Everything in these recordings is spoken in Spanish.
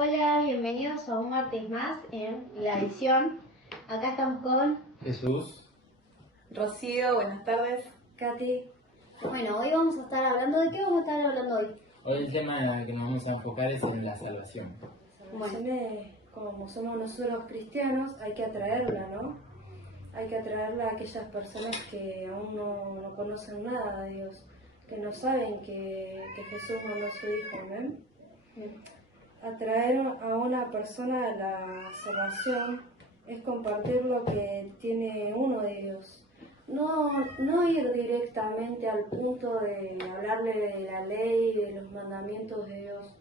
Hola, bienvenidos a un martes más en La Visión. Acá estamos con Jesús. Rocío, buenas tardes. Katy. Bueno, hoy vamos a estar hablando de qué vamos a estar hablando hoy. Hoy el tema que nos vamos a enfocar es en la salvación. Bueno, como somos nosotros cristianos, hay que atraerla, ¿no? Hay que atraerla a aquellas personas que aún no conocen nada de Dios, que no saben que Jesús mandó a su Hijo, ¿no? Atraer a una persona a la salvación es compartir lo que tiene uno de ellos. No ir directamente al punto de hablarle de la ley, de los mandamientos de Dios.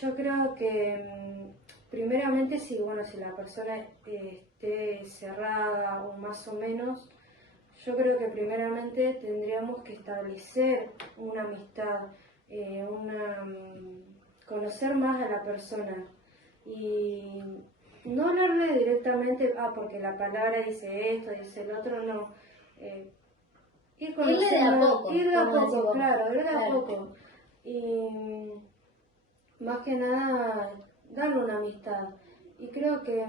Yo creo que primeramente si la persona esté cerrada o más o menos, yo creo que primeramente tendríamos que establecer una amistad, conocer más a la persona y no hablarle directamente, porque la palabra dice esto, dice el otro, no. Ir conociendo, ir de a poco, claro, ir de a poco. Y más que nada, darle una amistad. Y creo que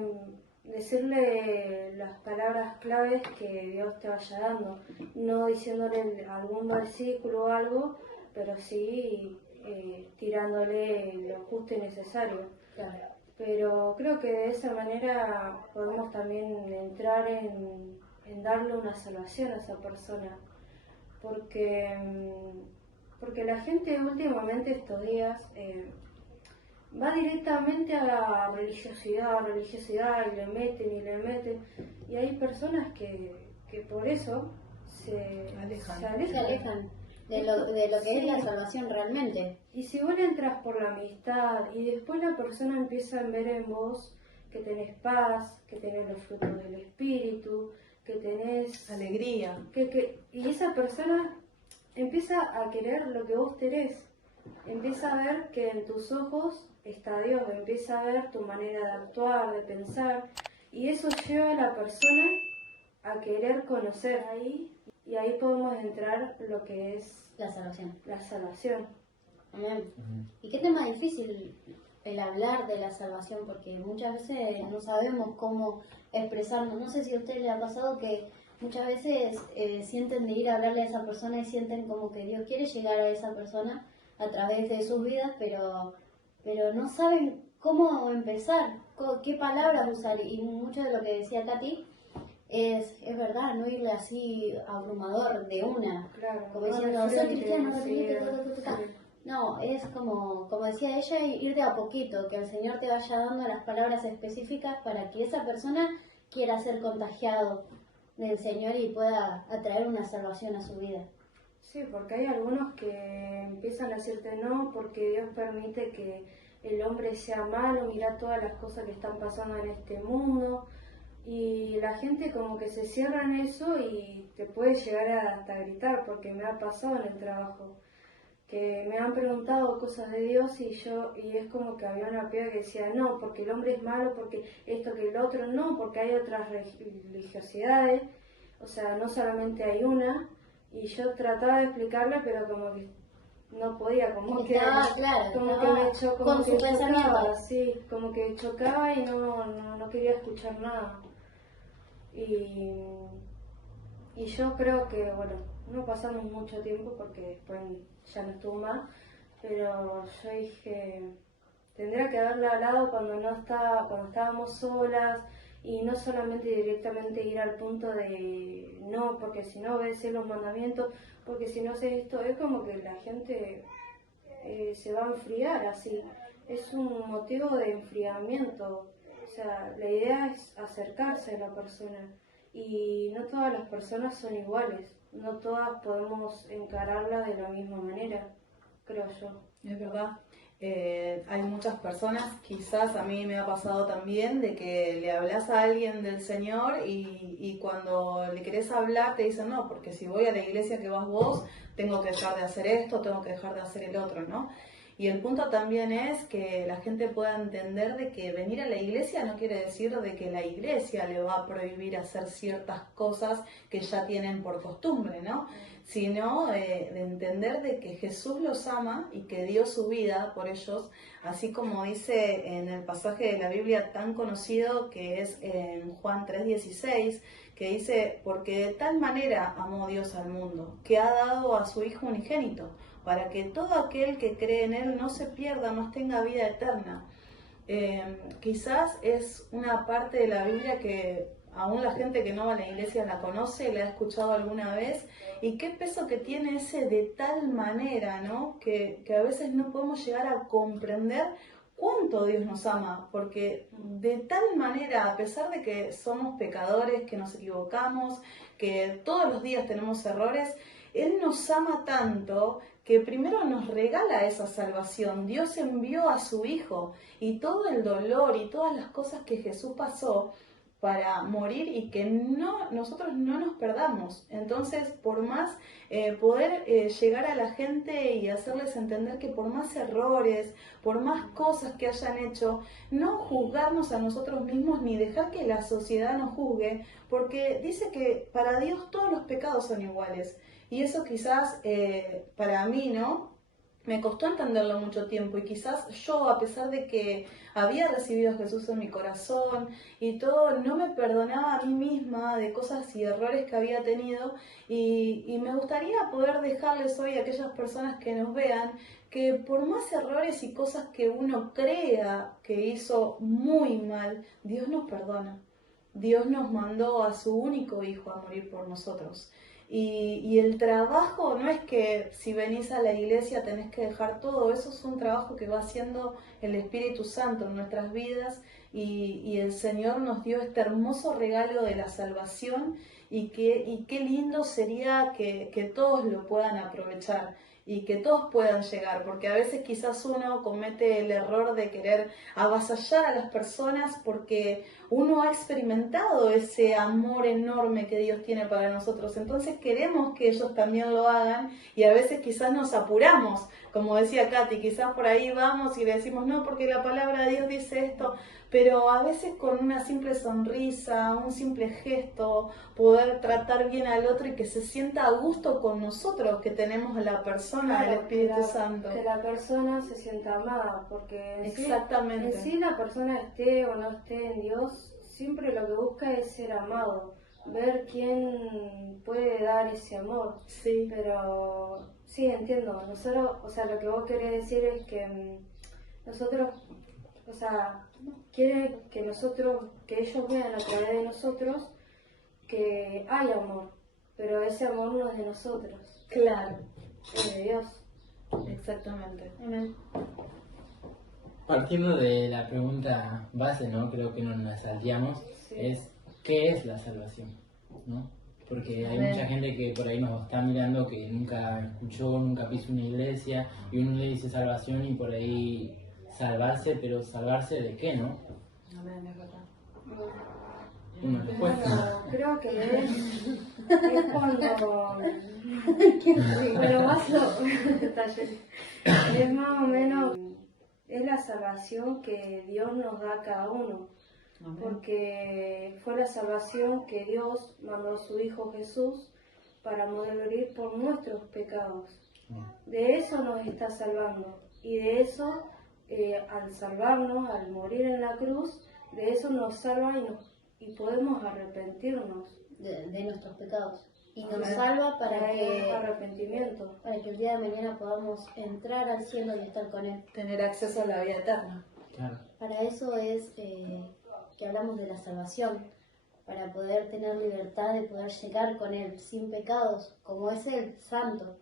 decirle las palabras claves que Dios te vaya dando, no diciéndole algún versículo o algo, pero sí tirándole lo justo y necesario. Claro. Pero creo que de esa manera podemos también entrar en darle una salvación a esa persona. Porque la gente últimamente estos días va directamente a la religiosidad, y le meten. Y hay personas que por eso se alejan. De lo que es la salvación realmente. Y si vos entras por la amistad y después la persona empieza a ver en vos que tenés paz, que tenés los frutos del Espíritu, que tenés alegría, y esa persona empieza a querer lo que vos tenés, empieza a ver que en tus ojos está Dios, empieza a ver tu manera de actuar, de pensar, y eso lleva a la persona a querer conocer ahí. Y ahí podemos entrar lo que es la salvación. Amén. ¿Y qué tema difícil el hablar de la salvación? Porque muchas veces no sabemos cómo expresarnos. No sé si a usted le ha pasado que muchas veces sienten de ir a hablarle a esa persona y sienten como que Dios quiere llegar a esa persona a través de sus vidas, pero no saben cómo empezar, qué palabras usar. Y mucho de lo que decía Katy es verdad, no irle así abrumador de una, claro, como diciendo, soy cristiano, no, es como decía ella, ir de a poquito, que el Señor te vaya dando las palabras específicas para que esa persona quiera ser contagiado del Señor y pueda atraer una salvación a su vida. Sí, porque hay algunos que empiezan a decirte no, porque Dios permite que el hombre sea malo, mira todas las cosas que están pasando en este mundo. Y la gente como que se cierra en eso y te puede llegar hasta gritar, porque me ha pasado en el trabajo, que me han preguntado cosas de Dios y es como que había una piba que decía no, porque el hombre es malo, porque esto que el otro, no, porque hay otras religiosidades, o sea, no solamente hay una, y yo trataba de explicarle, pero como que no podía, como que me chocaba, con su pensamiento. Sí, como que chocaba y no quería escuchar nada. Y yo creo que, no pasamos mucho tiempo porque después ya no estuvo más, pero yo dije, tendría que haberle hablado cuando estábamos solas, y no solamente directamente ir al punto de no, porque si no obedecer los mandamientos, porque si no haces esto, es como que la gente se va a enfriar así, es un motivo de enfriamiento. O sea, la idea es acercarse a la persona, y no todas las personas son iguales, no todas podemos encararla de la misma manera, creo yo. es verdad. Hay muchas personas, quizás a mí me ha pasado también, de que le hablas a alguien del Señor y cuando le querés hablar te dicen no, porque si voy a la iglesia que vas vos, tengo que dejar de hacer esto, tengo que dejar de hacer el otro, ¿no? Y el punto también es que la gente pueda entender de que venir a la iglesia no quiere decir de que la iglesia le va a prohibir hacer ciertas cosas que ya tienen por costumbre, ¿no? Sino de entender de que Jesús los ama y que dio su vida por ellos, así como dice en el pasaje de la Biblia tan conocido que es en Juan 3:16, que dice, porque de tal manera amó Dios al mundo, que ha dado a su Hijo unigénito, para que todo aquel que cree en Él no se pierda, mas tenga vida eterna. Quizás es una parte de la Biblia que aún la gente que no va a la iglesia la conoce, la ha escuchado alguna vez, y qué peso que tiene ese de tal manera, ¿no? Que a veces no podemos llegar a comprender cuánto Dios nos ama, porque de tal manera, a pesar de que somos pecadores, que nos equivocamos, que todos los días tenemos errores, Él nos ama tanto que primero nos regala esa salvación. Dios envió a su Hijo y todo el dolor y todas las cosas que Jesús pasó para morir y que nosotros no nos perdamos. Entonces, por más poder llegar a la gente y hacerles entender que por más errores, por más cosas que hayan hecho, no juzgarnos a nosotros mismos ni dejar que la sociedad nos juzgue, porque dice que para Dios todos los pecados son iguales. Y eso quizás para mí, ¿no? Me costó entenderlo mucho tiempo y quizás yo, a pesar de que había recibido a Jesús en mi corazón y todo, no me perdonaba a mí misma de cosas y errores que había tenido y me gustaría poder dejarles hoy a aquellas personas que nos vean que por más errores y cosas que uno crea que hizo muy mal, Dios nos perdona. Dios nos mandó a su único Hijo a morir por nosotros. Y el trabajo no es que si venís a la iglesia tenés que dejar todo, eso es un trabajo que va haciendo el Espíritu Santo en nuestras vidas y el Señor nos dio este hermoso regalo de la salvación y qué lindo sería que todos lo puedan aprovechar y que todos puedan llegar, porque a veces quizás uno comete el error de querer avasallar a las personas porque uno ha experimentado ese amor enorme que Dios tiene para nosotros, entonces queremos que ellos también lo hagan y a veces quizás nos apuramos, como decía Katy, quizás por ahí vamos y le decimos no, porque la palabra de Dios dice esto, pero a veces con una simple sonrisa, un simple gesto, poder tratar bien al otro y que se sienta a gusto con nosotros, que tenemos a la persona del Espíritu Santo. Que la persona se sienta amada, porque Exactamente. En sí la persona esté o no esté en Dios, siempre lo que busca es ser amado, ver quién puede dar ese amor. Sí. Pero sí, entiendo. Nosotros, o sea, lo que vos querés decir es que nosotros, o sea, quiere que ellos vean a través de nosotros que hay amor, pero ese amor no es de nosotros, Claro. es de Dios. Exactamente. Amén. Partiendo de la pregunta base, ¿no? Creo que no nos salteamos, Sí. es ¿qué es la salvación? ¿No? Porque hay Amén. mucha gente que por ahí nos está mirando que nunca escuchó, nunca pisó una iglesia y uno le dice salvación y por ahí salvarse, pero ¿salvarse de qué, no? Amén, es verdad. Una respuesta. Bueno, creo que es cuando... Bueno, es más o menos, es la salvación que Dios nos da a cada uno, Amén. porque fue la salvación que Dios mandó a su Hijo Jesús para morir por nuestros pecados. De eso nos está salvando y de eso, al salvarnos, al morir en la cruz, de eso nos salva y podemos arrepentirnos. De nuestros pecados. Y nos Amén. salva para Hay que arrepentimiento. el día de mañana podamos entrar al cielo y estar con Él. Tener acceso a la vida eterna. Claro. Para eso es que hablamos de la salvación, para poder tener libertad de poder llegar con Él sin pecados, como es Él, santo.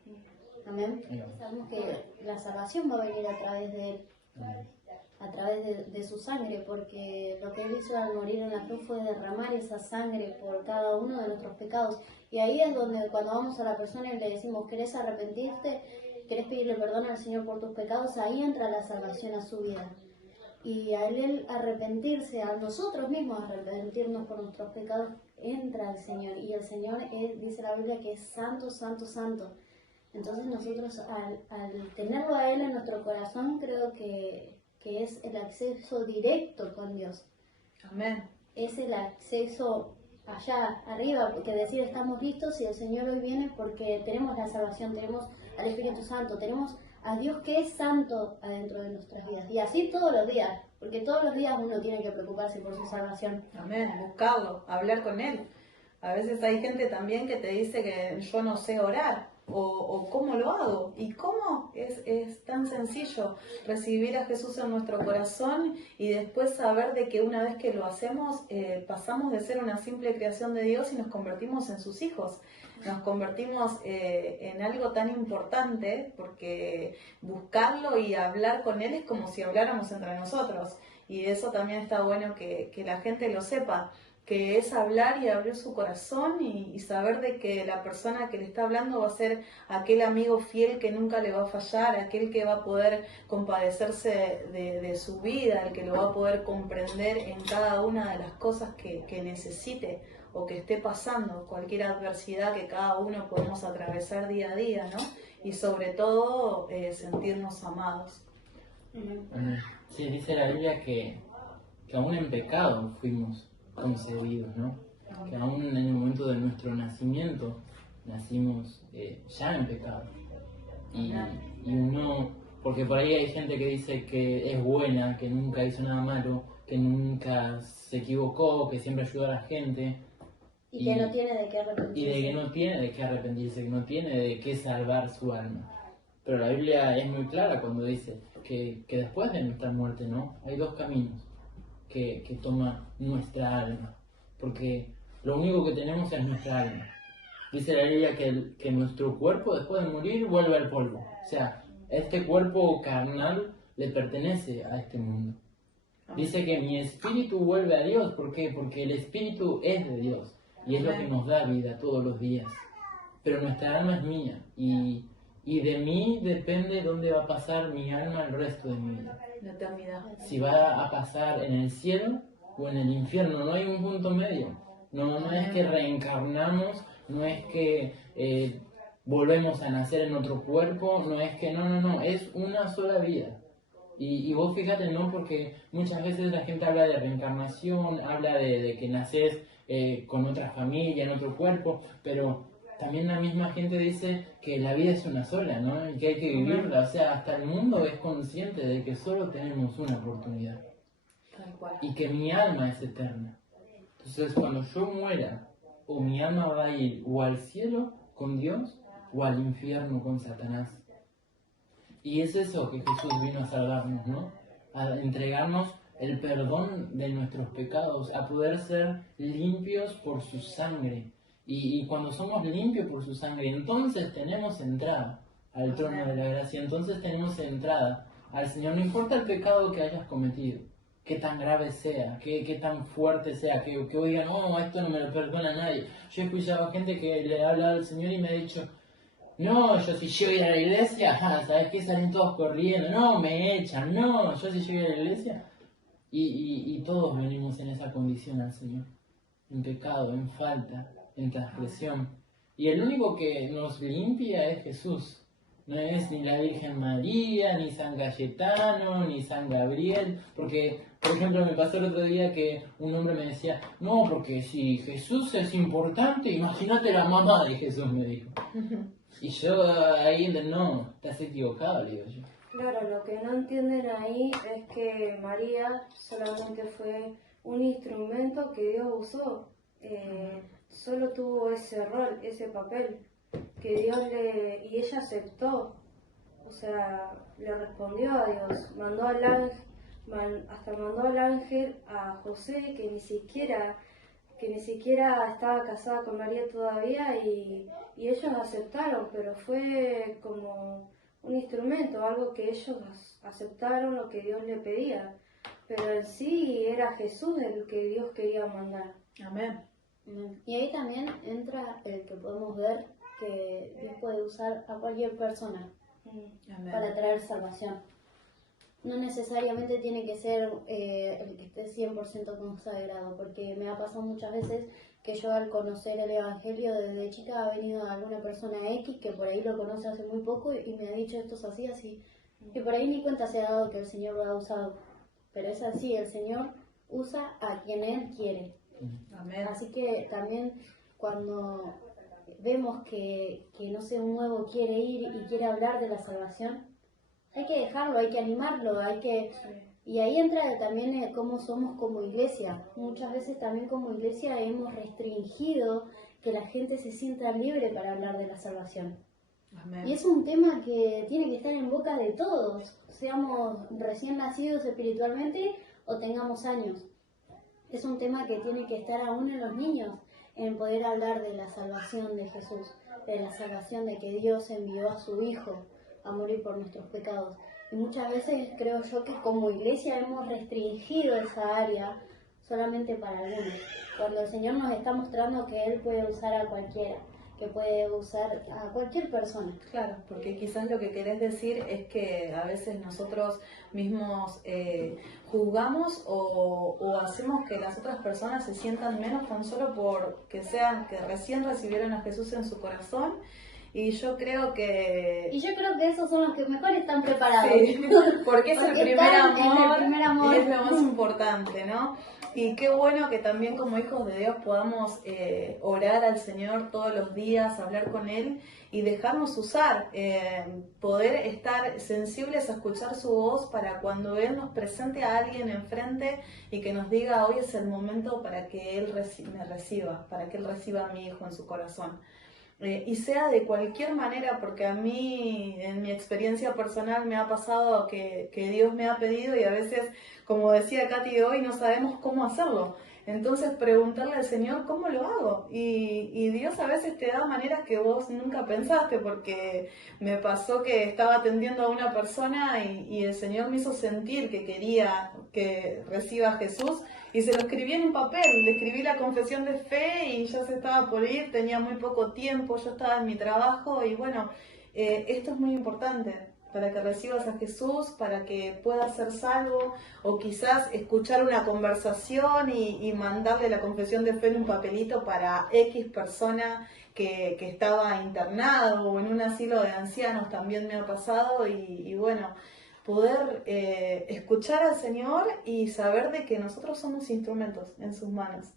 Amén. Sabemos que la salvación va a venir a través de Él, a través de su sangre, porque lo que Él hizo al morir en la cruz fue derramar esa sangre por cada uno de nuestros pecados. Y ahí es donde cuando vamos a la persona y le decimos, ¿querés arrepentirte? ¿Querés pedirle perdón al Señor por tus pecados? Ahí entra la salvación a su vida. Y al Él arrepentirse, a nosotros mismos arrepentirnos por nuestros pecados, entra el Señor. Y el Señor dice la Biblia que es santo, santo, santo. Entonces nosotros al tenerlo a Él en nuestro corazón, creo que es el acceso directo con Dios. Amén. Es el acceso allá arriba, porque decir estamos listos y el Señor hoy viene porque tenemos la salvación, tenemos al Espíritu Santo, tenemos a Dios que es santo adentro de nuestras vidas. Y así todos los días, porque todos los días uno tiene que preocuparse por su salvación. Amén. Buscarlo, hablar con Él. A veces hay gente también que te dice que yo no sé orar o cómo lo hago. ¿Y cómo? Es tan sencillo recibir a Jesús en nuestro corazón y después saber de que una vez que lo hacemos pasamos de ser una simple creación de Dios y nos convertimos en sus hijos. Nos convertimos en algo tan importante porque buscarlo y hablar con Él es como si habláramos entre nosotros. Y eso también está bueno que la gente lo sepa, que es hablar y abrir su corazón y saber de que la persona que le está hablando va a ser aquel amigo fiel que nunca le va a fallar, aquel que va a poder compadecerse de su vida, el que lo va a poder comprender en cada una de las cosas que necesite o que esté pasando, cualquier adversidad que cada uno podemos atravesar día a día, ¿no? Y sobre todo sentirnos amados. Sí, dice la Biblia que aún en pecado fuimos concebidos, ¿no? Que aún en el momento de nuestro nacimiento nacimos ya en pecado. Y uno, porque por ahí hay gente que dice que es buena, que nunca hizo nada malo, que nunca se equivocó, que siempre ayudó a la gente. Y que no tiene de qué arrepentirse. Y de que no tiene de qué arrepentirse, que no tiene de qué salvar su alma. Pero la Biblia es muy clara cuando dice que después de nuestra muerte, ¿no? Hay dos caminos que toma nuestra alma, porque lo único que tenemos es nuestra alma. Dice la Biblia que nuestro cuerpo después de morir vuelve al polvo, o sea, este cuerpo carnal le pertenece a este mundo. Dice que mi espíritu vuelve a Dios, ¿por qué? Porque el espíritu es de Dios y es lo que nos da vida todos los días, pero nuestra alma es mía y de mí depende dónde va a pasar mi alma el resto de mi vida. La eternidad. Si va a pasar en el cielo o en el infierno, no hay un punto medio. No es que reencarnamos, no es que volvemos a nacer en otro cuerpo, no es que, no, es una sola vida. Y vos fíjate, ¿no? Porque muchas veces la gente habla de reencarnación, habla de que naces con otra familia, en otro cuerpo, pero también la misma gente dice que la vida es una sola, ¿no? Y que hay que vivirla. O sea, hasta el mundo es consciente de que solo tenemos una oportunidad. Tal cual. Y que mi alma es eterna. Entonces, cuando yo muera, o mi alma va a ir o al cielo con Dios, o al infierno con Satanás. Y es eso que Jesús vino a salvarnos, ¿no? A entregarnos el perdón de nuestros pecados, a poder ser limpios por su sangre. Y cuando somos limpios por su sangre, entonces tenemos entrada al trono de la gracia, entonces tenemos entrada al Señor. No importa el pecado que hayas cometido, qué tan grave sea, qué tan fuerte sea, que vos digas, no, esto no me lo perdona nadie. Yo he escuchado a gente que le ha hablado al Señor y me ha dicho, no, yo si yo ir a la iglesia, ¿sabes qué? Salen todos corriendo, no, me echan, no, yo si yo ir a la iglesia. Y todos venimos en esa condición al Señor, en pecado, en falta, en transgresión. Y el único que nos limpia es Jesús. No es ni la Virgen María, ni San Cayetano, ni San Gabriel. Porque, por ejemplo, me pasó el otro día que un hombre me decía, no, porque si Jesús es importante, imagínate la mamá de Jesús, me dijo. Y yo ahí, no, estás equivocado, le digo yo. Claro, lo que no entienden ahí es que María solamente fue un instrumento que Dios usó. Solo tuvo ese rol, ese papel, que Dios y ella aceptó. O sea, le respondió a Dios, mandó al ángel, mandó al ángel a José, que ni siquiera estaba casada con María todavía, y ellos aceptaron, pero fue como un instrumento, algo que ellos aceptaron, lo que Dios le pedía, pero en sí era Jesús el que Dios quería mandar. Amén. Y ahí también entra el que podemos ver que Dios puede usar a cualquier persona Amén. para traer salvación. No necesariamente tiene que ser el que esté 100% consagrado, porque me ha pasado muchas veces que yo al conocer el Evangelio desde chica ha venido alguna persona X que por ahí lo conoce hace muy poco y me ha dicho esto es así, así. Y por ahí ni cuenta se ha dado que el Señor lo ha usado. Pero es así, el Señor usa a quien Él quiere. Amén. Así que también cuando vemos que no sé, un nuevo quiere ir y quiere hablar de la salvación, hay que dejarlo, hay que animarlo, hay que... Y ahí entra también cómo somos como iglesia. Muchas veces también como iglesia hemos restringido que la gente se sienta libre para hablar de la salvación. Amén. Y es un tema que tiene que estar en boca de todos, seamos recién nacidos espiritualmente o tengamos años. Es un tema que tiene que estar aún en los niños, en poder hablar de la salvación de Jesús, de la salvación de que Dios envió a su Hijo a morir por nuestros pecados. Y muchas veces creo yo que como iglesia hemos restringido esa área solamente para algunos, cuando el Señor nos está mostrando que Él puede usar a cualquiera, que puede usar a cualquier persona. Claro, porque quizás lo que querés decir es que a veces nosotros mismos juzgamos o hacemos que las otras personas se sientan menos tan solo por que sean que recién recibieron a Jesús en su corazón. Y yo creo que... Y yo creo que esos son los que mejor están preparados. Sí, porque es el Porque primer están en amor, el primer amor. y es lo más importante, ¿no? Y qué bueno que también como hijos de Dios podamos orar al Señor todos los días, hablar con Él y dejarnos usar, poder estar sensibles a escuchar su voz para cuando Él nos presente a alguien enfrente y que nos diga hoy es el momento para que Él me reciba, para que Él reciba a mi hijo en su corazón. Y sea de cualquier manera, porque a mí, en mi experiencia personal, me ha pasado que Dios me ha pedido y a veces, como decía Katy hoy, no sabemos cómo hacerlo. Entonces, preguntarle al Señor, ¿cómo lo hago? Y Dios a veces te da maneras que vos nunca pensaste, porque me pasó que estaba atendiendo a una persona y el Señor me hizo sentir que quería que reciba a Jesús. Y se lo escribí en un papel, le escribí la confesión de fe y ya se estaba por ir, tenía muy poco tiempo, yo estaba en mi trabajo y bueno, esto es muy importante para que recibas a Jesús, para que puedas ser salvo o quizás escuchar una conversación y mandarle la confesión de fe en un papelito para X persona que estaba internado o en un asilo de ancianos, también me ha pasado y bueno... poder escuchar al Señor y saber de que nosotros somos instrumentos en sus manos.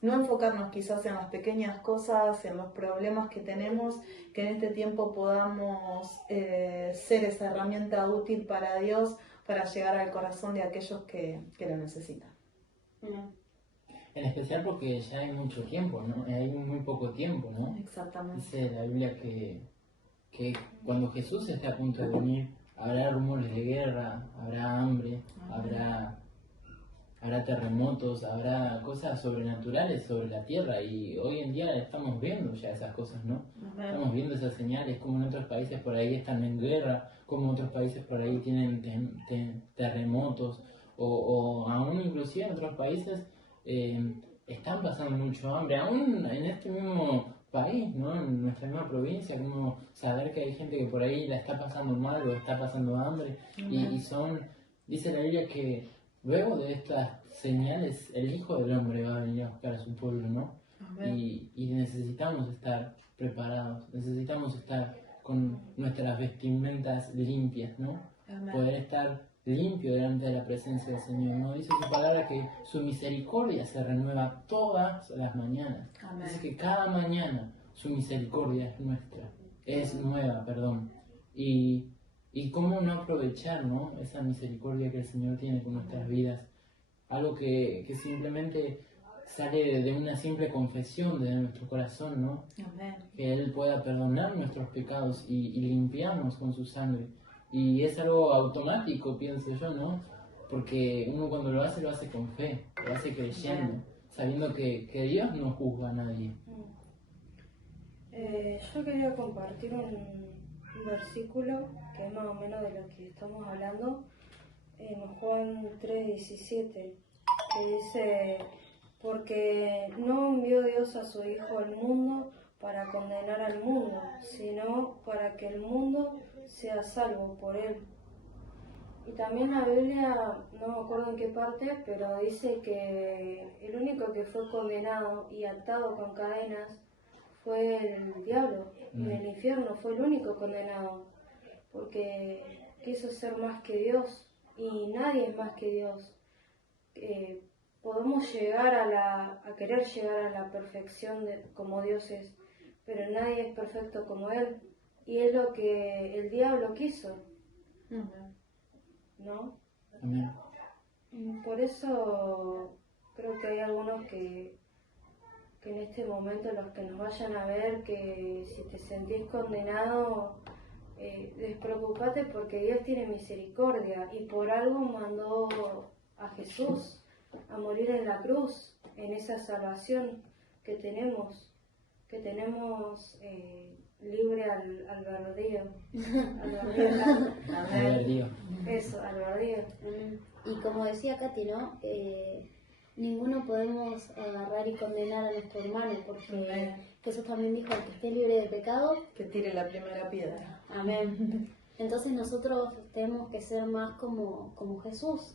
No enfocarnos quizás en las pequeñas cosas, en los problemas que tenemos, que en este tiempo podamos ser esa herramienta útil para Dios para llegar al corazón de aquellos que lo necesitan. En especial porque ya hay mucho tiempo, ¿no? Hay muy poco tiempo, ¿no? Exactamente. Dice la Biblia que cuando Jesús esté a punto de venir, habrá rumores de guerra, habrá hambre, habrá terremotos, habrá cosas sobrenaturales sobre la tierra y hoy en día estamos viendo ya esas cosas, ¿no? Estamos viendo esas señales, como en otros países por ahí están en guerra, como otros países por ahí tienen terremotos o aún inclusive en otros países están pasando mucho hambre, aún en este mismo país, ¿no? En nuestra misma provincia, como saber que hay gente que por ahí la está pasando mal o está pasando hambre y dice la Biblia que luego de estas señales el Hijo del Hombre va a venir a buscar a su pueblo, ¿no? Y necesitamos estar preparados, necesitamos estar con nuestras vestimentas limpias, ¿no? Poder estar limpio delante de la presencia del Señor, ¿no? Dice su palabra que su misericordia se renueva todas las mañanas. Dice que cada mañana su misericordia es nueva, perdón. Y cómo no aprovechar, ¿no? Esa misericordia que el Señor tiene con nuestras vidas. Algo que simplemente sale de una simple confesión de nuestro corazón, ¿no? Que Él pueda perdonar nuestros pecados y limpiarnos con su sangre. Y es algo automático, pienso yo, ¿no? Porque uno cuando lo hace con fe, lo hace creyendo, sabiendo que Dios no juzga a nadie. Yo quería compartir un versículo que es más o menos de lo que estamos hablando, en Juan 3:17, que dice, porque no envió Dios a su Hijo al mundo para condenar al mundo, sino para que el mundo sea salvo por él. Y también la Biblia, no me acuerdo en qué parte, pero dice que el único que fue condenado y atado con cadenas fue el diablo. Y en el infierno fue el único condenado, porque quiso ser más que Dios y nadie es más que Dios. Podemos llegar a querer llegar a la perfección como Dios es, pero nadie es perfecto como Él. Y es lo que el diablo quiso, ¿no? Amén. Por eso creo que hay algunos que en este momento, los que nos vayan a ver, que si te sentís condenado, despreocupate porque Dios tiene misericordia y por algo mandó a Jesús a morir en la cruz, en esa salvación que tenemos libre albedrío. Albedrío. Eso, albedrío. Y como decía Katy, ¿no? Ninguno podemos agarrar y condenar a nuestro hermano, porque Jesús también dijo: el que esté libre de pecado, Que tire la primera piedra. amén. Entonces nosotros tenemos que ser más como Jesús.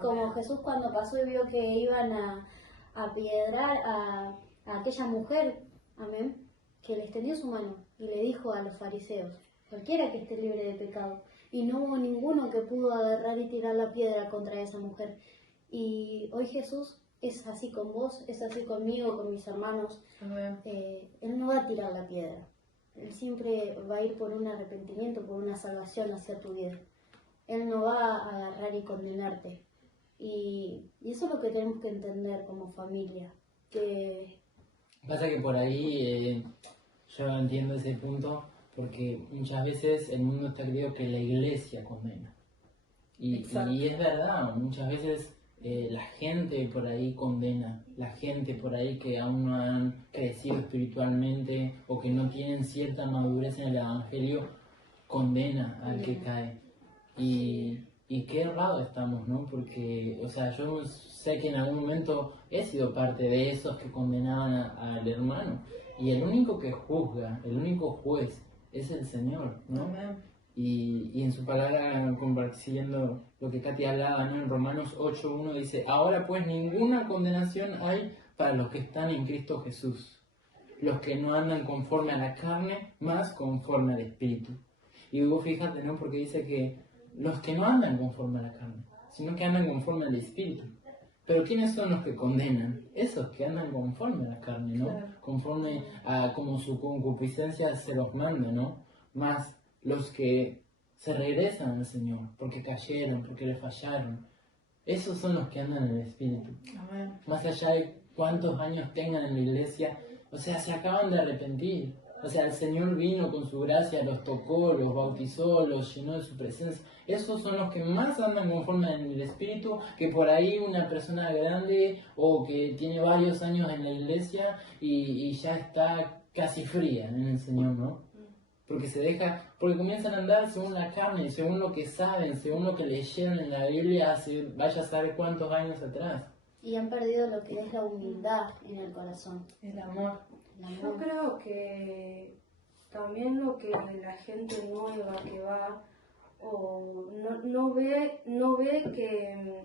Como Jesús cuando pasó y vio que iban a apiedrar a aquella mujer, amén, que le extendió su mano y le dijo a los fariseos: cualquiera que esté libre de pecado. Y no hubo ninguno que pudo agarrar y tirar la piedra contra esa mujer. Y hoy Jesús es así con vos, es así conmigo, con mis hermanos. Él no va a tirar la piedra. Él siempre va a ir por un arrepentimiento, por una salvación hacia tu vida. Él no va a agarrar y condenarte. Y eso es lo que tenemos que entender como familia. Que Pasa que por ahí yo entiendo ese punto porque muchas veces el mundo está creído que la iglesia condena. Y es verdad, muchas veces la gente por ahí condena, la gente por ahí que aún no han crecido espiritualmente o que no tienen cierta madurez en el evangelio, condena al que cae. Y qué errado estamos, ¿no? Porque, o sea, yo sé que en algún momento he sido parte de esos que condenaban al hermano. Y el único que juzga, el único juez, es el Señor, ¿no? Amén. Y en su palabra, compartiendo lo que Katy hablaba, ¿no? En Romanos 8:1 dice: ahora pues ninguna condenación hay para los que están en Cristo Jesús, los que no andan conforme a la carne, más conforme al Espíritu. Y vos fíjate, ¿no? Porque dice que los que no andan conforme a la carne, sino que andan conforme al Espíritu. Pero ¿quiénes son los que condenan? Esos que andan conforme a la carne, ¿no? Claro. Conforme a como su concupiscencia se los manda, ¿no? Más los que se regresan al Señor, porque cayeron, porque le fallaron. Esos son los que andan en el Espíritu. Amén. Más allá de cuántos años tengan en la iglesia, o sea, se acaban de arrepentir. O sea, el Señor vino con su gracia, los tocó, los bautizó, los llenó de su presencia. Esos son los que más andan conforme en el Espíritu, que por ahí una persona grande o que tiene varios años en la iglesia y ya está casi fría en el Señor, ¿no? Porque comienzan a andar según la carne, según lo que saben, según lo que leyeron en la Biblia hace vaya a saber cuántos años atrás. y han perdido lo que es la humildad en el corazón. El amor. El Yo amor. creo que también lo que la gente nueva que va o no ve que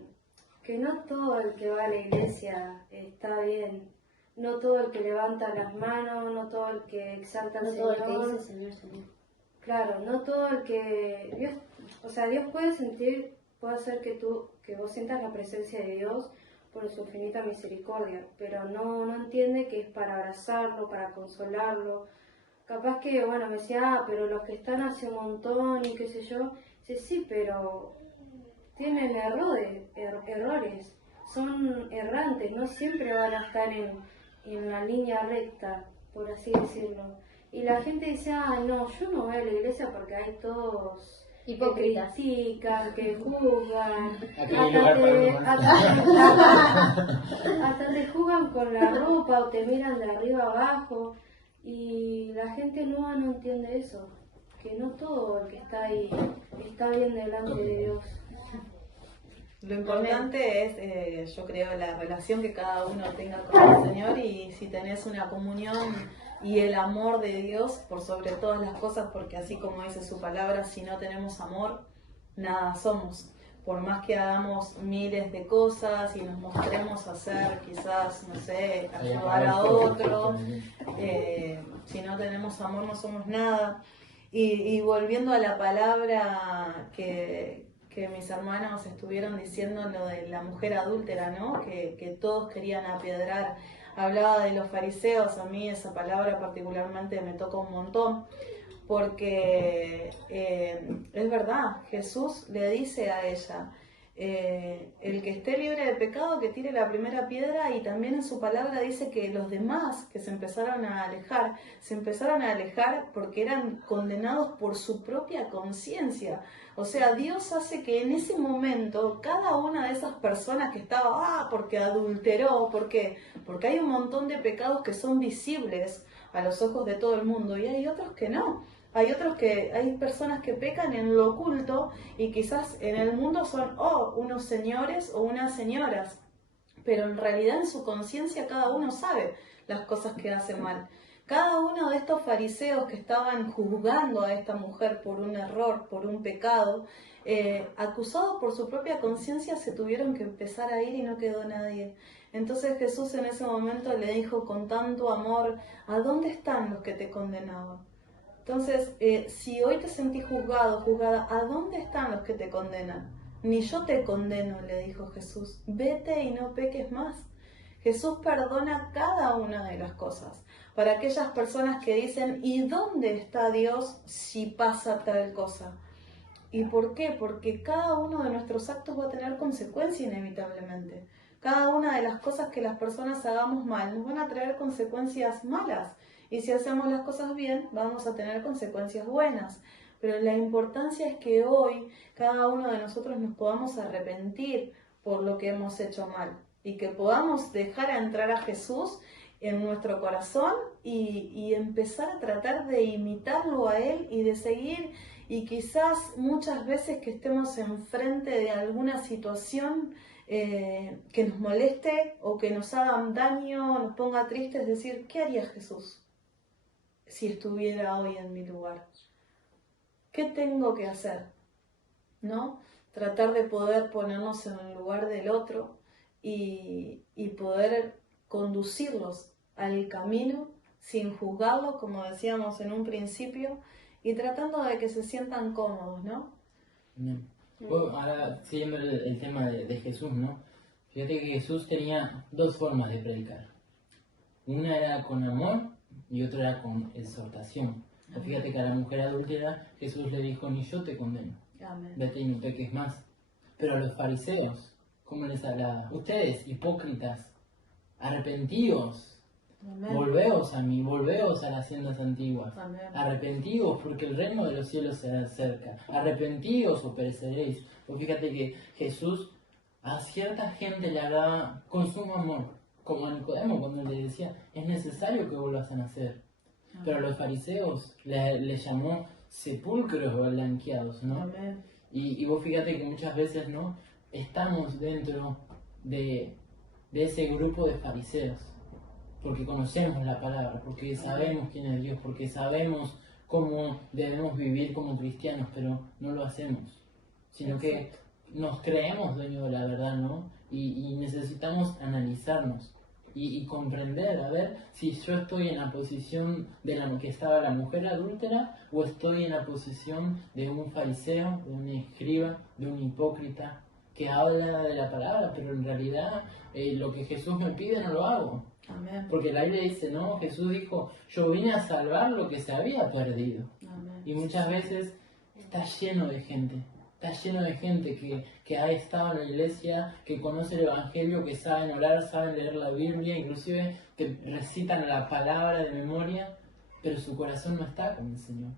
no todo el que va a la iglesia está bien, no todo el que levanta las manos, no todo el que exalta al No todo Señor. el que dice Señor, Señor. Claro, no todo el que Dios, o sea, Dios puede hacer que vos sientas la presencia de Dios por su infinita misericordia, pero no entiende que es para abrazarlo, para consolarlo. Capaz que, bueno, me decía, pero los que están hace un montón y qué sé yo, dice, sí, pero tienen errores, son errantes, no siempre van a estar en la línea recta, por así decirlo. Y la gente dice, no, yo no voy a la iglesia porque hay todos que Hipócritas. critican, que juzgan, Aquí hay lugar para uno más. hasta te juzgan con la ropa o te miran de arriba abajo. Y la gente nueva no entiende eso, que no todo el que está ahí está bien delante de Dios. Lo importante es, yo creo, la relación que cada uno tenga con el Señor, y si tenés una comunión y el amor de Dios por sobre todas las cosas, porque así como dice su palabra, si no tenemos amor, nada somos. Por más que hagamos miles de cosas y nos mostremos a hacer quizás, no sé, ayudar a otro, si no tenemos amor no somos nada. Y volviendo a la palabra que mis hermanos estuvieron diciendo, lo de la mujer adúltera, ¿no? Que todos querían apiedrar. Hablaba de los fariseos, a mí esa palabra particularmente me toca un montón, porque es verdad, Jesús le dice a ella, el que esté libre de pecado que tire la primera piedra, y también en su palabra dice que los demás que se empezaron a alejar porque eran condenados por su propia conciencia. O sea, Dios hace que en ese momento cada una de esas personas que estaba, porque adulteró, porque hay un montón de pecados que son visibles a los ojos de todo el mundo y hay otros que no. Hay personas que pecan en lo oculto y quizás en el mundo son unos señores o unas señoras, pero en realidad en su conciencia cada uno sabe las cosas que hace mal. Cada uno de estos fariseos que estaban juzgando a esta mujer por un error, por un pecado, acusados por su propia conciencia, se tuvieron que empezar a ir y no quedó nadie. Entonces Jesús en ese momento le dijo con tanto amor, ¿a dónde están los que te condenaban? Entonces, si hoy te sentís juzgado, juzgada, ¿a dónde están los que te condenan? Ni yo te condeno, le dijo Jesús. Vete y no peques más. Jesús perdona cada una de las cosas. Para aquellas personas que dicen, ¿y dónde está Dios si pasa tal cosa? ¿Y por qué? Porque cada uno de nuestros actos va a tener consecuencia inevitablemente. Cada una de las cosas que las personas hagamos mal nos van a traer consecuencias malas. Y si hacemos las cosas bien, vamos a tener consecuencias buenas. Pero la importancia es que hoy cada uno de nosotros nos podamos arrepentir por lo que hemos hecho mal. Y que podamos dejar entrar a Jesús en nuestro corazón y empezar a tratar de imitarlo a Él y de seguir. Y quizás muchas veces que estemos enfrente de alguna situación que nos moleste o que nos haga daño, nos ponga tristes, decir, ¿qué haría Jesús si estuviera hoy en mi lugar? ¿Qué tengo que hacer? ¿No? Tratar de poder ponernos en el lugar del otro y poder conducirlos al camino sin juzgarlos, como decíamos en un principio, y tratando de que se sientan cómodos, ¿no? Bien. Bueno, ahora siguiendo el tema de Jesús, ¿no? Fíjate que Jesús tenía dos formas de predicar. Una era con amor y otra era con exhortación. Fíjate que a la mujer adúltera Jesús le dijo, ni yo te condeno. Amén. Vete y no peques más. Pero a los fariseos, ¿cómo les hablaba? Ustedes, hipócritas, arrepentidos. Amén. Volveos a mí, volveos a las sendas antiguas. Amén. Arrepentíos porque el reino de los cielos se acerca. Arrepentíos o pereceréis. Pues fíjate que Jesús a cierta gente le hablaba con sumo amor, como a Nicodemo cuando le decía, es necesario que vuelvas a nacer. Pero a los fariseos le llamó sepulcros blanqueados, ¿no? Amén. Y vos fíjate que muchas veces, ¿no? Estamos dentro de ese grupo de fariseos, porque conocemos la palabra, porque sabemos quién es Dios, porque sabemos cómo debemos vivir como cristianos, pero no lo hacemos, sino que nos creemos dueños de la verdad, ¿no? Y necesitamos analizarnos y comprender, a ver si yo estoy en la posición de la que estaba la mujer adúltera o estoy en la posición de un fariseo, de un escriba, de un hipócrita que habla de la palabra, pero en realidad lo que Jesús me pide no lo hago. Amén. Porque la Biblia dice, no, Jesús dijo, yo vine a salvar lo que se había perdido. Amén. Y muchas veces está lleno de gente que ha estado en la iglesia, que conoce el Evangelio, que saben orar, saben leer la Biblia, inclusive que recitan la palabra de memoria, pero su corazón no está con el Señor.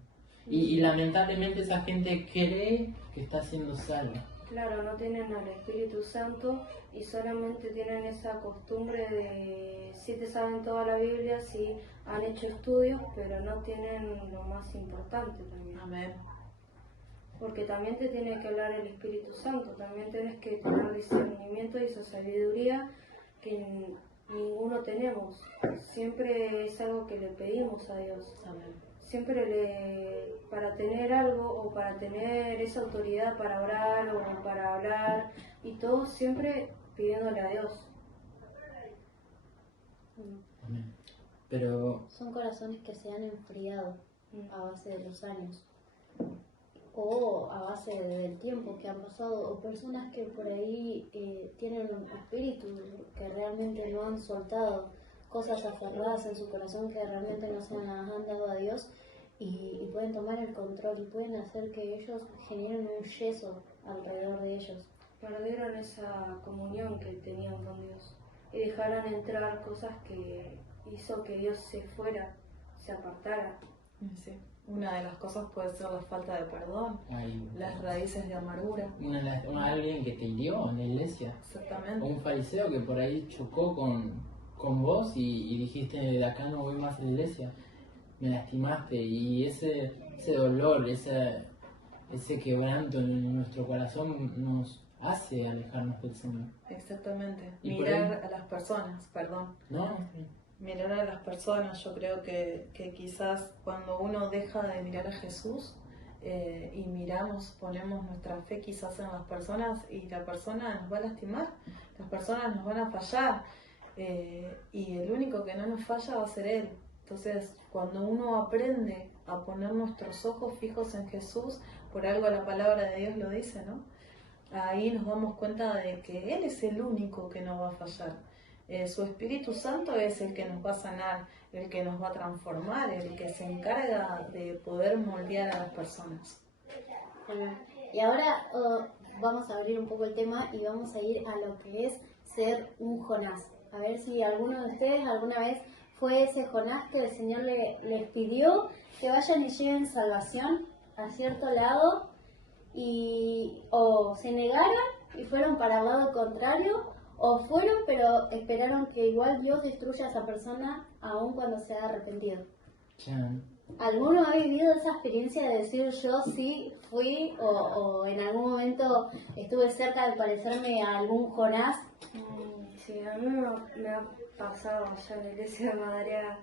Y lamentablemente esa gente cree que está siendo salva. Claro, no tienen al Espíritu Santo y solamente tienen esa costumbre de sí te saben toda la Biblia, sí han hecho estudios, pero no tienen lo más importante también. Amén. Porque también te tiene que hablar el Espíritu Santo, también tienes que tener discernimiento y esa sabiduría que ninguno tenemos. Siempre es algo que le pedimos a Dios. Amén. Siempre para tener algo o para tener esa autoridad para orar o para hablar y todo siempre pidiéndole a Dios. Amén. Pero Son corazones que se han enfriado a base de los años o a base del tiempo que han pasado, o personas que por ahí tienen un espíritu que realmente no han soltado, cosas aferradas en su corazón que realmente no se las han dado a Dios y pueden tomar el control y pueden hacer que ellos generen un yeso alrededor de ellos. Perdieron esa comunión que tenían con Dios y dejaron entrar cosas que hizo que Dios se fuera, se apartara. Sí. Una de las cosas puede ser la falta de perdón, hay las raíces de amargura. alguien que te hirió en la iglesia, o Exactamente. un fariseo que por ahí chocó con vos y dijiste, de acá no voy más a la iglesia, me lastimaste, y ese dolor, ese quebranto en nuestro corazón nos hace alejarnos del Señor. Exactamente. Y por Mirar ahí- a las personas, perdón. ¿No? Mirar a las personas, yo creo que quizás cuando uno deja de mirar a Jesús y ponemos nuestra fe quizás en las personas y la persona nos va a lastimar, las personas nos van a fallar y el único que no nos falla va a ser Él. Entonces, cuando uno aprende a poner nuestros ojos fijos en Jesús, por algo la palabra de Dios lo dice, ¿no? Ahí nos damos cuenta de que Él es el único que no va a fallar. Su Espíritu Santo es el que nos va a sanar, el que nos va a transformar, el que se encarga de poder moldear a las personas. Y ahora vamos a abrir un poco el tema y vamos a ir a lo que es ser un Jonás. A ver si alguno de ustedes alguna vez fue ese Jonás que el Señor les pidió que vayan y lleven salvación a cierto lado o se negaron y fueron para el lado contrario, o fueron pero esperaron que igual Dios destruya a esa persona aun cuando se haya arrepentido. Chan. ¿Alguno ha vivido esa experiencia de decir yo sí fui o en algún momento estuve cerca de parecerme a algún Jonás? Sí, a mí me ha pasado allá en la iglesia de Madariaga,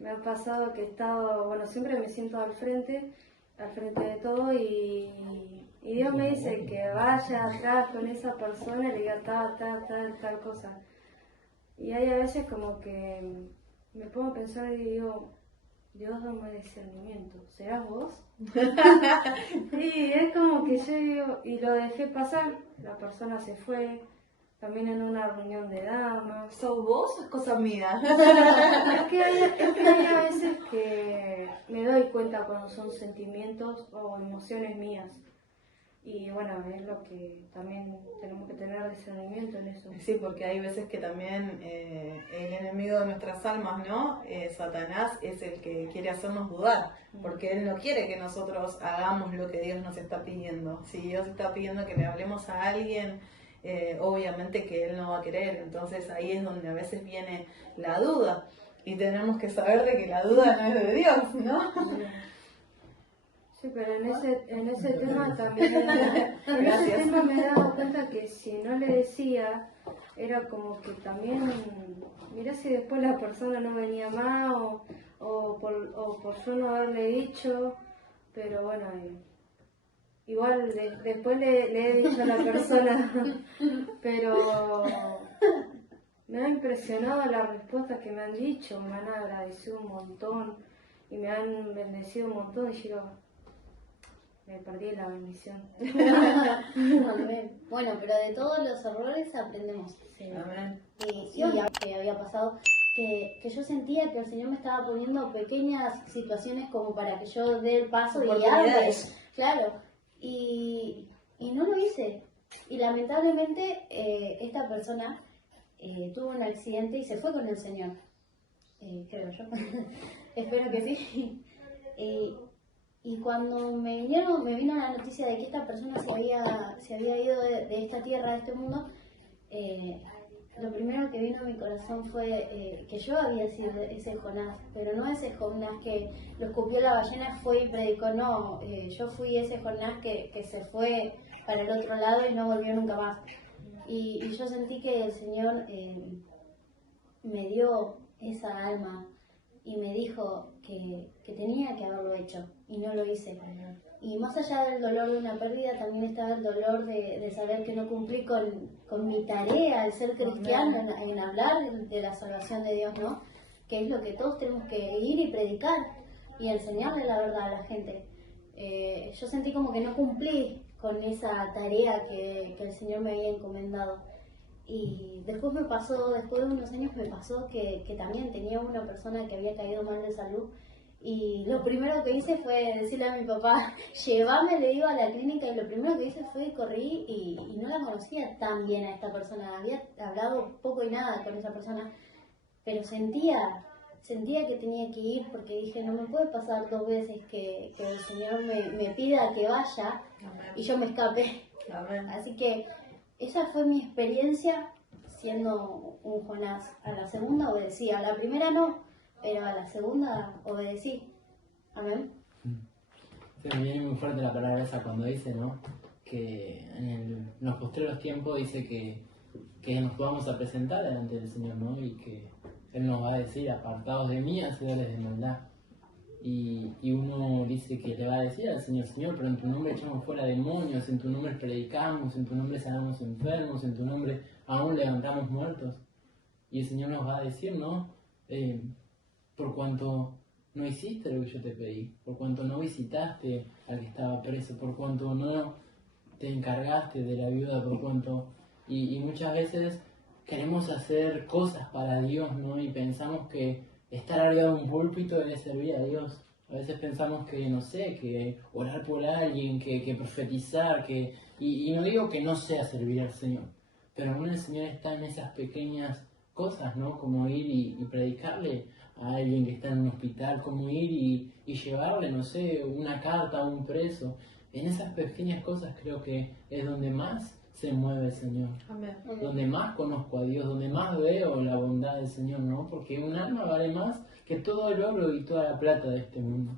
me ha pasado que he estado, bueno, siempre me siento al frente de todo y Dios me dice que vaya atrás con esa persona y le diga tal cosa. Y hay a veces como que me pongo a pensar y digo, Dios dame discernimiento, ¿serás vos? Y es como que yo digo, y lo dejé pasar, la persona se fue, también en una reunión de damas. ¿Sos vos o es cosa mía? Es que hay a veces que me doy cuenta cuando son sentimientos o emociones mías. Y bueno, es lo que también tenemos que tener discernimiento en eso. Sí, porque hay veces que también el enemigo de nuestras almas, ¿no? Satanás es el que quiere hacernos dudar, porque él no quiere que nosotros hagamos lo que Dios nos está pidiendo. Si Dios está pidiendo que le hablemos a alguien, obviamente que él no va a querer. Entonces ahí es donde a veces viene la duda y tenemos que saber de que la duda no es de Dios, ¿no? Sí, pero en ese tema también, en ese tema me he dado cuenta que si no le decía, era como que también, mirá si después la persona no venía más o por yo no haberle dicho, pero bueno, igual después le he dicho a la persona, pero me ha impresionado las respuestas que me han dicho, me han agradecido un montón y me han bendecido un montón y yo me perdí la bendición. Amén. Bueno, pero de todos los errores aprendemos. Amén. Y que había pasado que yo sentía que el Señor me estaba poniendo pequeñas situaciones como para que yo dé el paso y hable. Oportunidades. Claro. Y no lo hice. Y lamentablemente esta persona tuvo un accidente y se fue con el Señor. Creo yo. Espero que sí. Y cuando me vino la noticia de que esta persona se había ido de esta tierra, de este mundo, lo primero que vino a mi corazón fue que yo había sido ese Jonás, pero no ese Jonás que lo escupió la ballena, fue y predicó, no, yo fui ese Jonás que se fue para el otro lado y no volvió nunca más. Y yo sentí que el Señor me dio esa alma y me dijo que tenía que haberlo hecho y no lo hice. Y más allá del dolor de una pérdida, también estaba el dolor de saber que no cumplí con mi tarea al ser cristiano, en hablar de la salvación de Dios, ¿no? Que es lo que todos tenemos que ir y predicar y enseñarle la verdad a la gente. Yo sentí como que no cumplí con esa tarea que el Señor me había encomendado. Y después después de unos años me pasó que también tenía una persona que había caído mal de salud. Y lo primero que hice fue decirle a mi papá, llévame, le digo, a la clínica. Y lo primero que hice fue corrí y no la conocía tan bien a esta persona. Había hablado poco y nada con esa persona, pero sentía que tenía que ir porque dije, no me puede pasar 2 veces que el Señor me pida que vaya y yo me escape. Amén. Así que esa fue mi experiencia siendo un Jonás. A la segunda obedecí, a la primera no, pero a la segunda obedecí. Amén. Se me viene muy fuerte la palabra esa cuando dice, ¿no? Que en los postreros tiempos dice que nos vamos a presentar delante del Señor, ¿no? Y que Él nos va a decir, apartados de mí, hacedores de maldad. Y uno dice que le va a decir al Señor, Señor, pero en tu nombre echamos fuera demonios, en tu nombre predicamos, en tu nombre sanamos enfermos, en tu nombre aún levantamos muertos. Y el Señor nos va a decir, ¿no? Por cuanto no hiciste lo que yo te pedí, por cuanto no visitaste al que estaba preso, por cuanto no te encargaste de la viuda, por cuanto... Y muchas veces queremos hacer cosas para Dios, ¿no? Y pensamos que estar arriba de un púlpito es servir a Dios. A veces pensamos que, no sé, que orar por alguien, que profetizar, y no digo que no sea servir al Señor, pero aún el Señor está en esas pequeñas cosas, ¿no? Como ir y predicarle a alguien que está en un hospital, como ir y llevarle, no sé, una carta a un preso. En esas pequeñas cosas creo que es donde más se mueve el Señor. Amén. Donde más conozco a Dios, donde más veo la bondad del Señor, ¿no? Porque un alma vale más que todo el oro y toda la plata de este mundo.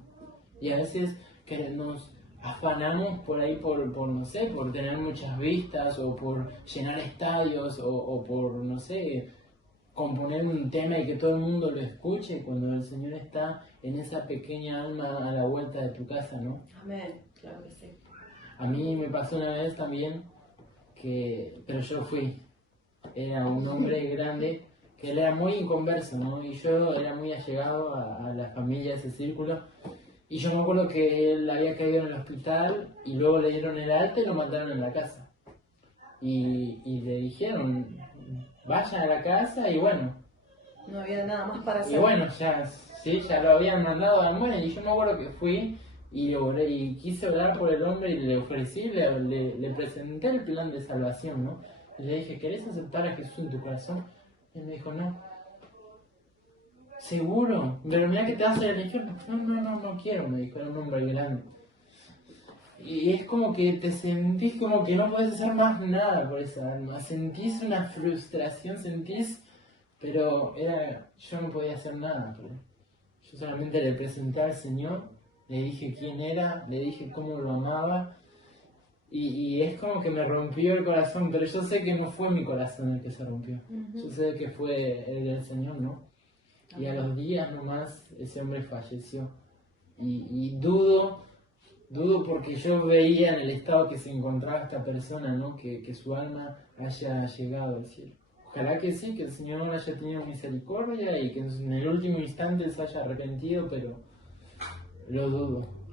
Y a veces nos afanamos por ahí por no sé, por tener muchas vistas o por llenar estadios o por, no sé, componer un tema y que todo el mundo lo escuche cuando el Señor está en esa pequeña alma a la vuelta de tu casa, ¿no? Amén, claro que sí. A mí me pasó una vez también pero yo era un hombre grande, que él era muy inconverso, ¿no? Y yo era muy allegado a la familia, a ese círculo. Y yo me acuerdo que él había caído en el hospital y luego le dieron el alta y lo mandaron en la casa. Y le dijeron, vayan a la casa y bueno. No había nada más para hacer. Y bueno, ya lo habían mandado a muerte. Y yo me acuerdo que fui y oré, y quise orar por el hombre y le ofrecí, le presenté el plan de salvación, ¿no? Y le dije, ¿querés aceptar a Jesús en tu corazón? Y él me dijo, no. ¿Seguro? Pero mira que te vas a elegir. No quiero, me dijo, era un hombre grande. Y es como que te sentís como que no podés hacer más nada por esa alma. Sentís una frustración, pero yo no podía hacer nada por él. Yo solamente le presenté al Señor, le dije quién era, le dije cómo lo amaba. Y es como que me rompió el corazón, pero yo sé que no fue mi corazón el que se rompió. Yo sé que fue el del Señor, ¿no? Y a los días nomás ese hombre falleció. Y dudo porque yo veía en el estado que se encontraba esta persona, ¿no? Que su alma haya llegado al cielo. Ojalá que sí, que el Señor haya tenido misericordia y que en el último instante se haya arrepentido, pero lo dudo.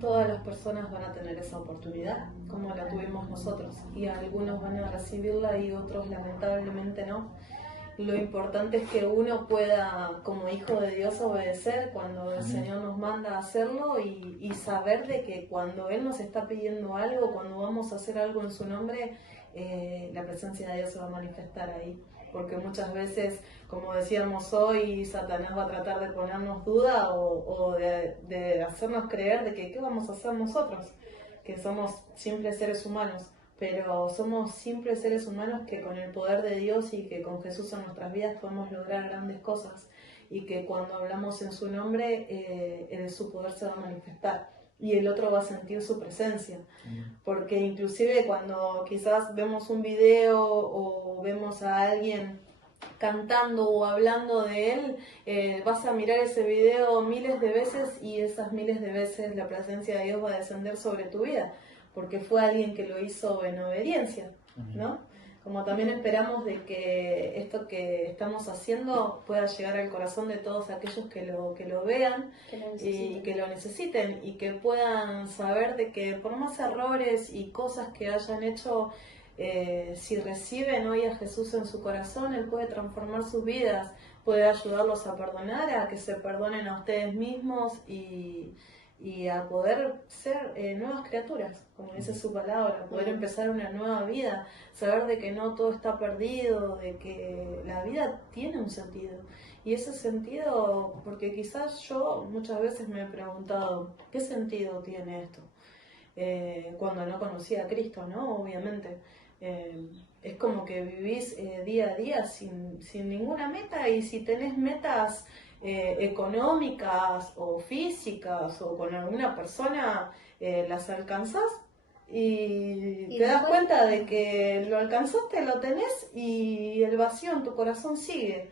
Todas las personas van a tener esa oportunidad, como la tuvimos nosotros, y algunos van a recibirla y otros lamentablemente no. Lo importante es que uno pueda, como hijo de Dios, obedecer cuando el Señor nos manda a hacerlo y saber de que cuando Él nos está pidiendo algo, cuando vamos a hacer algo en su nombre, la presencia de Dios se va a manifestar ahí. Porque muchas veces, como decíamos hoy, Satanás va a tratar de ponernos duda o de hacernos creer de que ¿qué vamos a hacer nosotros? Que somos simples seres humanos. Pero somos simples seres humanos que con el poder de Dios y que con Jesús en nuestras vidas podemos lograr grandes cosas, y que cuando hablamos en su nombre, su poder se va a manifestar y el otro va a sentir su presencia. Porque inclusive cuando quizás vemos un video o vemos a alguien cantando o hablando de Él, vas a mirar ese video miles de veces y esas miles de veces la presencia de Dios va a descender sobre tu vida, porque fue alguien que lo hizo en obediencia, ¿no? Como también esperamos de que esto que estamos haciendo pueda llegar al corazón de todos aquellos que lo vean y que lo necesiten y que puedan saber de que por más errores y cosas que hayan hecho, si reciben hoy a Jesús en su corazón, Él puede transformar sus vidas, puede ayudarlos a perdonar, a que se perdonen a ustedes mismos y a poder ser nuevas criaturas, como dice su palabra, poder empezar una nueva vida, saber de que no todo está perdido, de que la vida tiene un sentido. Y ese sentido, porque quizás yo muchas veces me he preguntado, ¿qué sentido tiene esto? Cuando no conocía a Cristo, ¿no? Obviamente. Es como que vivís día a día sin ninguna meta, y si tenés metas económicas o físicas o con alguna persona, las alcanzás y te das cuenta de que lo alcanzaste, lo tenés y el vacío en tu corazón sigue.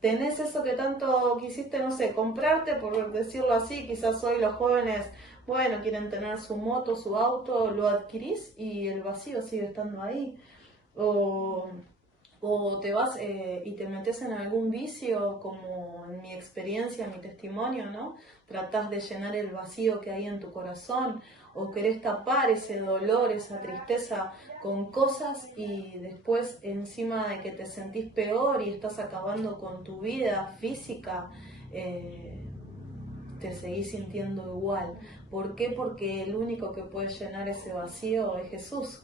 Tenés eso que tanto quisiste, no sé, comprarte, por decirlo así. Quizás hoy los jóvenes, bueno, quieren tener su moto, su auto, lo adquirís y el vacío sigue estando ahí. O te vas y te metes en algún vicio, como en mi experiencia, mi testimonio, ¿no? Tratás de llenar el vacío que hay en tu corazón, o querés tapar ese dolor, esa tristeza con cosas, y después, encima de que te sentís peor y estás acabando con tu vida física, te seguís sintiendo igual. ¿Por qué? Porque el único que puede llenar ese vacío es Jesús.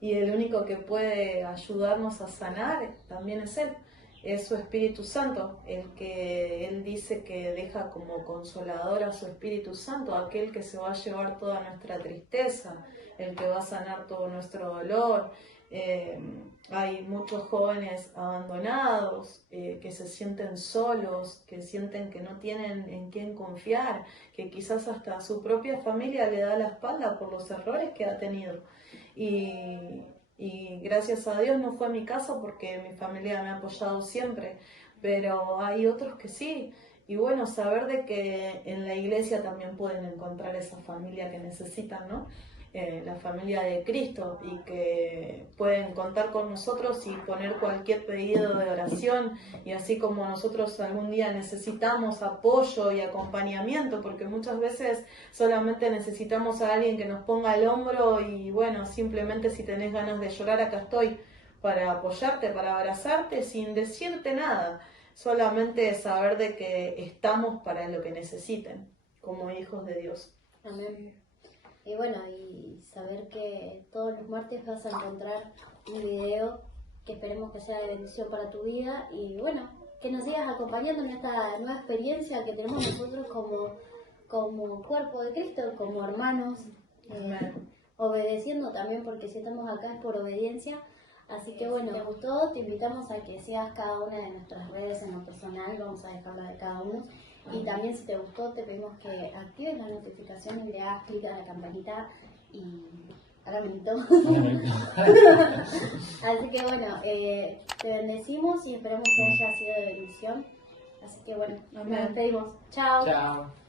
Y el único que puede ayudarnos a sanar también es Él, es su Espíritu Santo, el que Él dice que deja como consolador a su Espíritu Santo, aquel que se va a llevar toda nuestra tristeza, el que va a sanar todo nuestro dolor. Hay muchos jóvenes abandonados, que se sienten solos, que sienten que no tienen en quién confiar, que quizás hasta su propia familia le da la espalda por los errores que ha tenido. Y gracias a Dios no fue mi caso, porque mi familia me ha apoyado siempre, pero hay otros que sí. Y bueno, saber de que en la iglesia también pueden encontrar esa familia que necesitan, ¿no? La familia de Cristo, y que pueden contar con nosotros y poner cualquier pedido de oración, y así como nosotros algún día necesitamos apoyo y acompañamiento, porque muchas veces solamente necesitamos a alguien que nos ponga el hombro, y bueno, simplemente si tenés ganas de llorar, acá estoy para apoyarte, para abrazarte, sin decirte nada, solamente saber de que estamos para lo que necesiten, como hijos de Dios. Amén. Y bueno, y saber que todos los martes vas a encontrar un video que esperemos que sea de bendición para tu vida, y bueno, que nos sigas acompañando en esta nueva experiencia que tenemos nosotros como cuerpo de Cristo, como hermanos, obedeciendo también, porque si estamos acá es por obediencia. Así que bueno, si te gustó, te invitamos a que sigas cada una de nuestras redes en lo personal, vamos a dejarla de cada uno. Y también, si te gustó, te pedimos que actives las notificaciones y le hagas clic a la campanita, y ahora me invitó. Así que bueno, te bendecimos y esperamos que haya sido de bendición. Así que bueno, nos despedimos. Chao. Chao.